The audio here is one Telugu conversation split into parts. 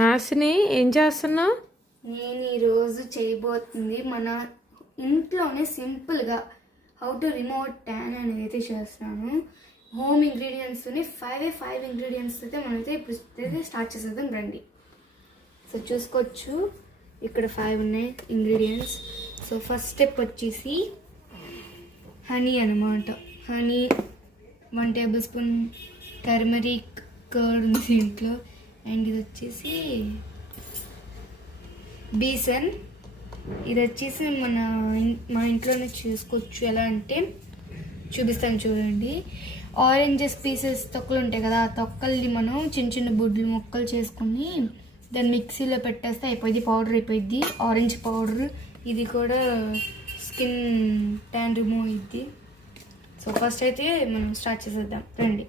హాసిని ఏం చేస్తున్నావు? నేను ఈరోజు చేయబోతుంది మన ఇంట్లోనే సింపుల్గా హౌ టు రిమూవ్ ట్యాన్ అనేది అయితే చేస్తున్నాను. హోమ్ ఇంగ్రీడియంట్స్తోనే ఫైవ్ ఇంగ్రీడియంట్స్ అయితే మనమైతే ఇప్పుడు స్టార్ట్ చేసేద్దాం రండి. సో చూసుకోవచ్చు ఇక్కడ 5 ఉన్నాయి ఇంగ్రీడియంట్స్. సో ఫస్ట్ స్టెప్ వచ్చేసి హనీ అనమాట. Honey 1 table spoon, turmeric curd ఉంది దీంట్లో, అండ్ ఇది వచ్చేసి బీసన్. ఇది వచ్చేసి మా ఇంట్లోనే చూసుకోవచ్చు. ఎలా అంటే చూపిస్తాను చూడండి. ఆరెంజెస్ పీసెస్ తొక్కలు ఉంటాయి కదా, ఆ తొక్కల్ని మనం చిన్న చిన్న బుడ్లు ముక్కలు చేసుకుని దాన్ని మిక్సీలో పెట్టేస్తే అయిపోయింది, పౌడర్ అయిపోయింది, ఆరెంజ్ పౌడర్. ఇది కూడా స్కిన్ ట్యాన్ రిమూవ్ అయ్యిద్ది. సో ఫస్ట్ అయితే మనం స్టార్ట్ చేసేద్దాం రండి.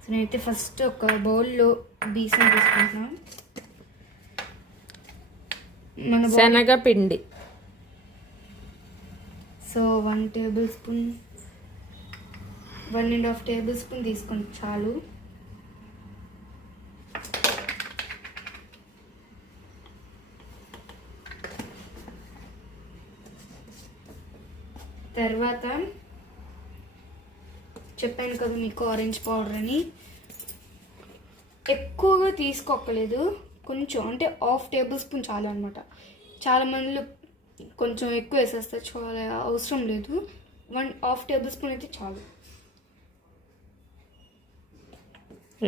సో నేనైతే ఫస్ట్ ఒక బౌల్లో బీసన్ తీసుకుంటున్నాం. మన శనగపిండి. So 1 table spoon, 1.5 table spoon తీసుకుంటే చాలు. తర్వాత చెప్పాను కదా మీకు ఆరెంజ్ పౌడర్ అని. ఎక్కువగా తీసుకోక్కలేదు, కొంచెం అంటే 1/2 టేబుల్ స్పూన్ చాలు అనమాట. చాలా మందిలో కొంచెం ఎక్కువ వేసేస్తారు, చాలా అవసరం లేదు. 1/2 టేబుల్ స్పూన్ అయితే చాలు.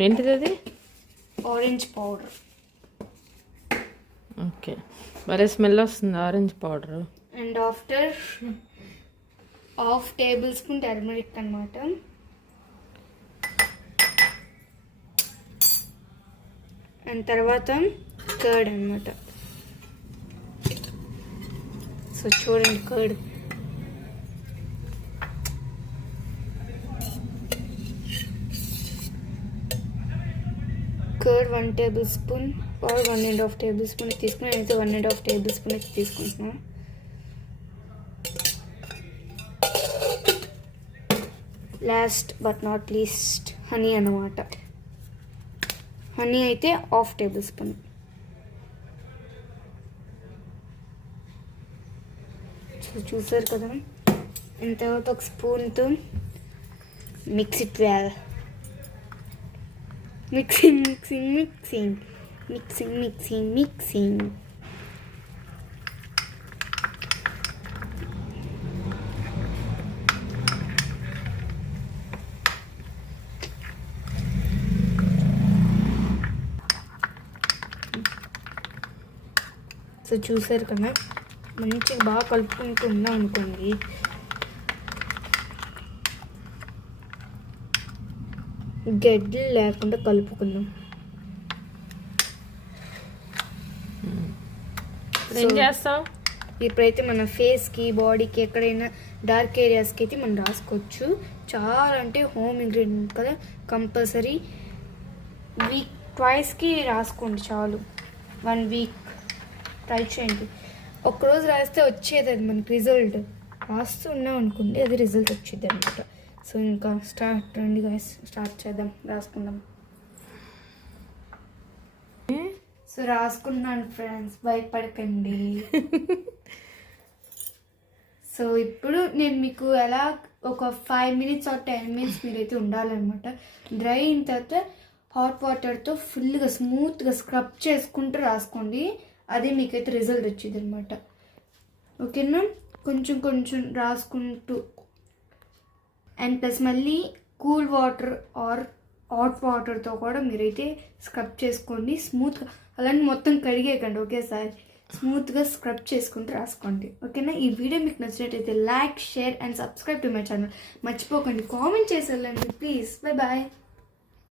ఏంటిది అది? Orange powder. ఓకే, మరి స్మెల్ వస్తుంది orange powder. And after 1/2 table spoon turmeric అనమాట. అండ్ తర్వాత కర్డ్ అనమాట. సో చూడండి curd. Curd 1 table spoon or 1.5 table spoon తీసుకుని, నేనైతే 1.5 టేబుల్ స్పూన్ అయితే తీసుకుంటున్నాను. Last but not least honey అన్నమాట. హనీ అయితే 1/2 టేబుల్ స్పూన్. చూసారు కదా. అండ్ తర్వాత ఒక స్పూన్తో mix it well. Mixing mixing mixing mixing mixing mixing. So చూసారు కదా, మంచిగా బాగా కలుపుకుంటూ ఉన్నాం అనుకోండి. గడ్డలు లేకుండా కలుపుకుందాం. ఏం చేస్తాం ఇప్పుడైతే మన ఫేస్కి, బాడీకి, ఎక్కడైనా డార్క్ ఏరియాస్కి అయితే మనం రాసుకోవచ్చు. చాలా అంటే హోమ్ ఇంగ్రీడియంట్ కదా, కంపల్సరీ వీక్ ట్వైస్కి రాసుకోండి చాలు. 1 వీక్ ట్రై చేయండి. ఒక్కరోజు రాస్తే వచ్చేది అది మనకి రిజల్ట్. రాస్తూ ఉన్నాం అనుకోండి, అది రిజల్ట్ వచ్చేది అనమాట. సో ఇంకా స్టార్ట్ రండి గైస్, స్టార్ట్ చేద్దాం, రాసుకుందాం. సో రాసుకున్నాను ఫ్రెండ్స్, భయపడకండి. సో ఇప్పుడు నేను మీకు ఎలా ఒక 5 మినిట్స్ ఆర్ 10 మినిట్స్ మీరైతే ఉండాలన్నమాట. డ్రై అయిన తర్వాత హాట్ వాటర్తో ఫుల్గా స్మూత్గా స్క్రబ్ చేసుకుంటూ రాసుకోండి. అదే మీకైతే రిజల్ట్ వచ్చింది అనమాట. ఓకేనా, కొంచెం కొంచెం రాసుకుంటూ. అండ్ ప్లస్ మళ్ళీ కూల్ వాటర్ ఆర్ హాట్ వాటర్తో కూడా మీరైతే స్క్రబ్ చేసుకోండి స్మూత్గా. అలాంటి మొత్తం కడిగేయకండి, ఒకేసారి స్మూత్గా స్క్రబ్ చేసుకుంటూ రాసుకోండి. ఓకేనా, ఈ వీడియో మీకు నచ్చినట్టయితే like, share and subscribe to my channel. మర్చిపోకండి, కామెంట్ చేసి వెళ్ళండి ప్లీజ్. Bye bye.